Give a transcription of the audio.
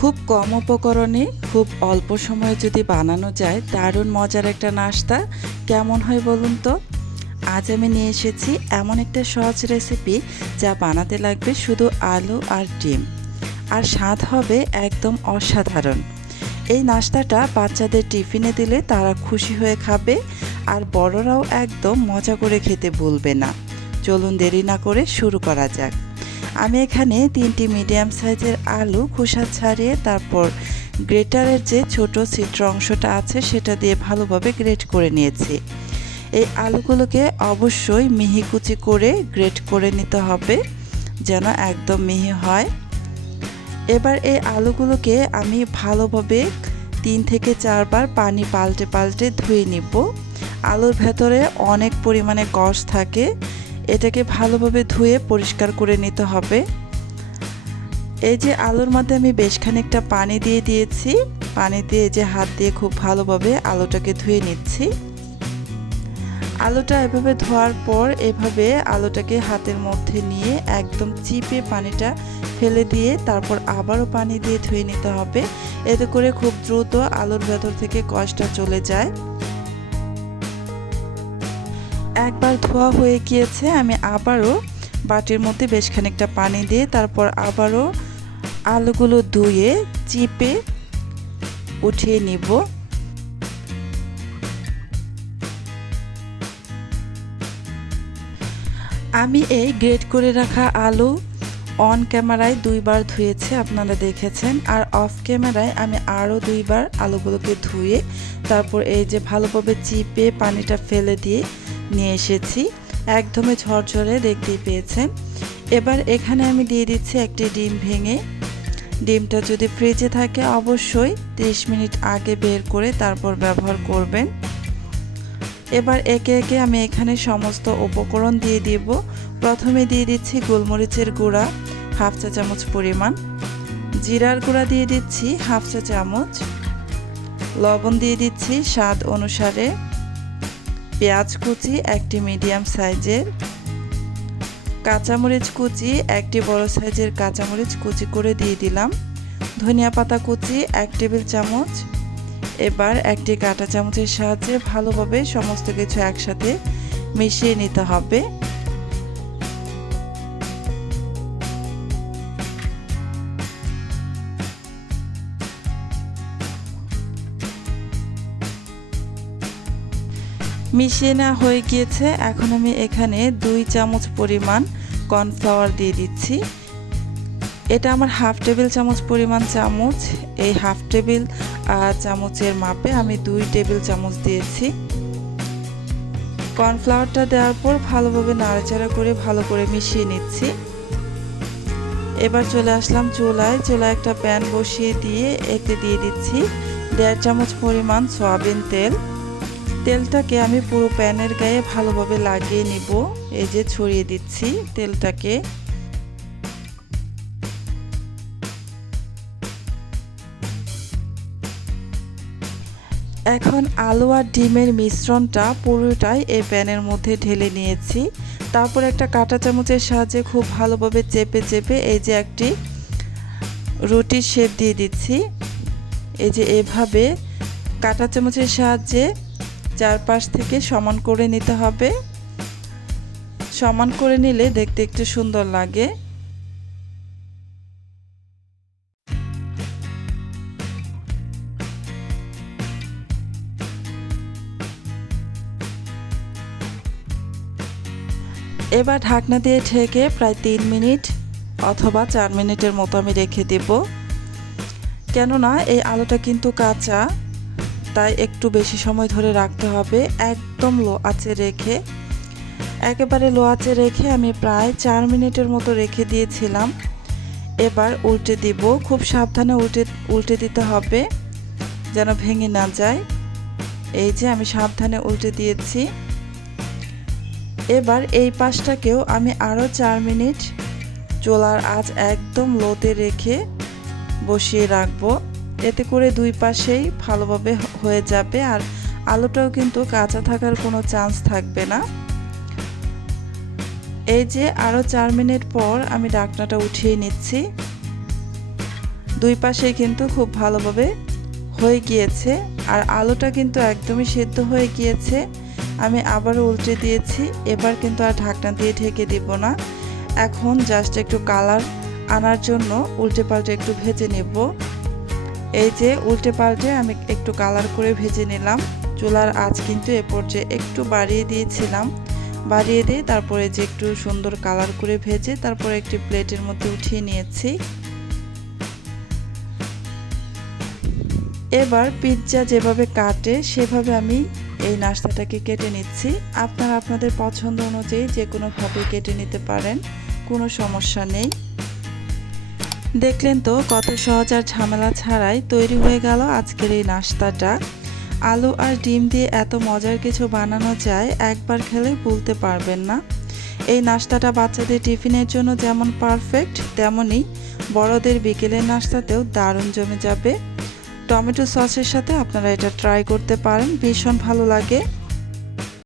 খুব কম উপকরণে খুব অল্প সময়ে যদি বানানো যায় দারুণ মজার একটা নাস্তা কেমন হয় বলুন তো। আজ আমি নিয়ে এসেছি এমন একটা সহজ রেসিপি যা বানাতে লাগবে শুধু আলু আর ডিম, আর স্বাদ হবে একদম অসাধারণ। এই নাস্তাটা বাচ্চাদের টিফিনে দিলে তারা খুশি হয়ে খাবে, আর বড়রাও একদম মজা করে খেতে ভুলবে না। চলুন দেরি না করে শুরু করা যাক। আমি এখানে 3টি মিডিয়াম সাইজের আলু খোসা ছাড়িয়ে তারপর গ্রেটারের যে ছোট ছিদ্র অংশটা আছে সেটা দিয়ে ভালোভাবে গ্রেট করে নিয়েছি। এই আলুগুলোকে অবশ্যই মিহি কুচি করে গ্রেট করে নিতে হবে যেন একদম মিহি হয়। এবার এই আলুগুলোকে আমি ভালোভাবে 3 থেকে 4 বার পানি পাল্টে পাল্টে ধুয়ে নিব। আলুর ভেতরে অনেক পরিমাণে কষ থাকে, এটাকে ভালোভাবে ধুয়ে পরিষ্কার করে নিতে হবে। এই যে আলুর মধ্যে আমি বেশ খানিকটা পানি দিয়ে দিয়েছি, পানি দিয়ে যে হাত দিয়ে খুব ভালোভাবে আলুটাকে ধুয়ে নিচ্ছি। আলুটা এভাবে ধোয়ার পর এভাবে আলুটাকে হাতের মধ্যে নিয়ে একদম চিপে পানিটা ফেলে দিয়ে তারপর আবারও পানি দিয়ে ধুয়ে নিতে হবে। এতে করে খুব দ্রুত আলুর ভেতর থেকে কষটা চলে যায়। একবার ধোয়া হয়ে গিয়েছে, আমি আবারও বাটির মধ্যে বেশ খানিকটা পানি দিয়ে তারপর আবারও আলুগুলো ধুয়ে চিপে উঠিয়ে নিব। আমি এই গ্রেট করে রাখা আলু অন ক্যামেরায় 2 বার ধুয়েছি, আপনারা দেখেছেন, আর অফ ক্যামেরায় আমি আরও 2 বার আলুগুলোকে ধুয়ে তারপর এই যে ভালোভাবে চিপে পানিটা ফেলে দিয়ে নিয়ে এসেছি। একদমই ঝরঝরে দেখতেই পেয়েছেন। এবার এখানে আমি দিয়ে দিচ্ছি একটি ডিম ভেঙে। ডিমটা যদি ফ্রিজে থাকে অবশ্যই 30 মিনিট আগে বের করে তারপর ব্যবহার করবেন। এবার একে একে আমি এখানে সমস্ত উপকরণ দিয়ে দিব। প্রথমে দিয়ে দিচ্ছি গোলমরিচের গুঁড়া হাফ চা চামচ পরিমাণ, জিরার গুঁড়া দিয়ে দিচ্ছি হাফ চা চামচ, লবণ দিয়ে দিচ্ছি স্বাদ অনুসারে, পেঁয়াজ কুচি একটি মিডিয়াম সাইজের, কাঁচামরিচ কুচি একটি বড় সাইজের কাঁচামরিচ কুচি করে দিয়ে দিলাম, ধনিয়া পাতা কুচি 1 টেবিল চামচ। এবার একটি কাঁটা চামচের সাহায্যে ভালোভাবে সমস্ত কিছু একসাথে মিশিয়ে নিতে হবে। মিশিয়ে নেওয়া হয়ে গিয়েছে। এখন আমি এখানে 2 চামচ পরিমাণ কর্নফ্লাওয়ার দিয়ে দিচ্ছি। এটা আমার হাফ টেবিল চামচ পরিমাণ চামচ, এই হাফ টেবিল চামচের মাপে আমি 2 টেবিল চামচ দিয়েছি। কর্নফ্লাওয়ারটা দেওয়ার পর ভালোভাবে নাড়াচাড়া করে ভালো করে মিশিয়ে নিচ্ছি। এবার চলে আসলাম চুলায় একটা প্যান বসিয়ে দিয়ে এতে দিয়ে দিচ্ছি 1.5 চামচ পরিমাণ সয়াবিন তেল। তেলটাকে আমি পুরো প্যানের গায়ে ভালোভাবে লাগিয়ে নিব। এই যে ছড়িয়ে দিচ্ছি তেলটাকে। এখন আলু আর ডিমের মিশ্রণটা পুরোটাই এই প্যানের মধ্যে ঢেলে নিয়েছি। তারপর একটা কাঁটা চামচের সাহায্যে খুব ভালোভাবে চেপে চেপে এই যে একটি রুটির শেপ দিয়ে দিচ্ছি। এই যে এভাবে কাঁটা চামচের সাহায্যে চারপাশ থেকে সমান করে নিতে হবে। সমান করে নিলে দেখতে একটু সুন্দর লাগে। এবার ঢাকনা দিয়ে ঢেকে প্রায় 3 মিনিট অথবা 4 মিনিটের মতো আমি রেখে দেব। কেননা এই আলুটা কিন্তু কাঁচা, তাই একটু বেশি সময় ধরে রাখতে হবে। একদম লো আঁচে রেখে, একেবারে লো আঁচে রেখে আমি প্রায় 4 মিনিটের মতো রেখে দিয়েছিলাম। এবার উল্টে দিব, খুব সাবধানে উল্টে দিতে হবে যেন ভেঙে না যায়। এই যে আমি সাবধানে উল্টে দিয়েছি। এবার এই পাশটাকেও আমি আরও 4 মিনিট চুলার আঁচ একদম লোতে রেখে বসিয়ে রাখবো। এতে করে 2 পাশেই ভালোভাবে হয়ে যাবে, আর আলুটাও কিন্তু কাঁচা থাকার কোনো চান্স থাকবে না। এই যে আরও 4 মিনিট পর আমি ঢাকনাটা উঠিয়ে নিচ্ছি। দুই পাশেই কিন্তু খুব ভালোভাবে হয়ে গিয়েছে আর আলুটা কিন্তু একদমই সেদ্ধ হয়ে গিয়েছে। আমি আবারও উল্টে দিয়েছি। এবার কিন্তু আর ঢাকনা দিয়ে ঢেকে দিব না। এখন জাস্ট একটু কালার আনার জন্য উল্টে পাল্টে একটু ভেজে নেব। এই যে উল্টে পাল্টে আমি একটু কালার করে ভেজে নিলাম। চুলার আঁচ কিন্তু এ পর্যায়ে একটু বাড়িয়ে দিয়েছিলাম। বাড়িয়ে দিয়ে তারপরে যে একটু সুন্দর কালার করে ভেজে তারপরে একটি প্লেটের মধ্যে উঠিয়ে নিয়েছি। এবার পিৎজা যেভাবে কাটে সেভাবে আমি এই নাস্তাটাকে কেটে নিচ্ছি। আপনারা আপনাদের পছন্দ অনুযায়ী যে কোনোভাবে কেটে নিতে পারেন, কোনো সমস্যা নেই। দেখলেন তো কত সহজ আর ঝামেলা ছাড়াই তৈরি হয়ে গেল আজকের এই নাস্তাটা। আলু আর ডিম দিয়ে এত মজার কিছু বানানো যায়, একবার খেলে ভুলতে পারবেন না। এই নাস্তাটা বাচ্চাদের টিফিনের জন্য যেমন পারফেক্ট, তেমনই বড়দের বিকেলের নাস্তাতেও দারুণ জমে যাবে। টমেটো সসের সাথে আপনারা এটা ট্রাই করতে পারেন, ভীষণ ভালো লাগে।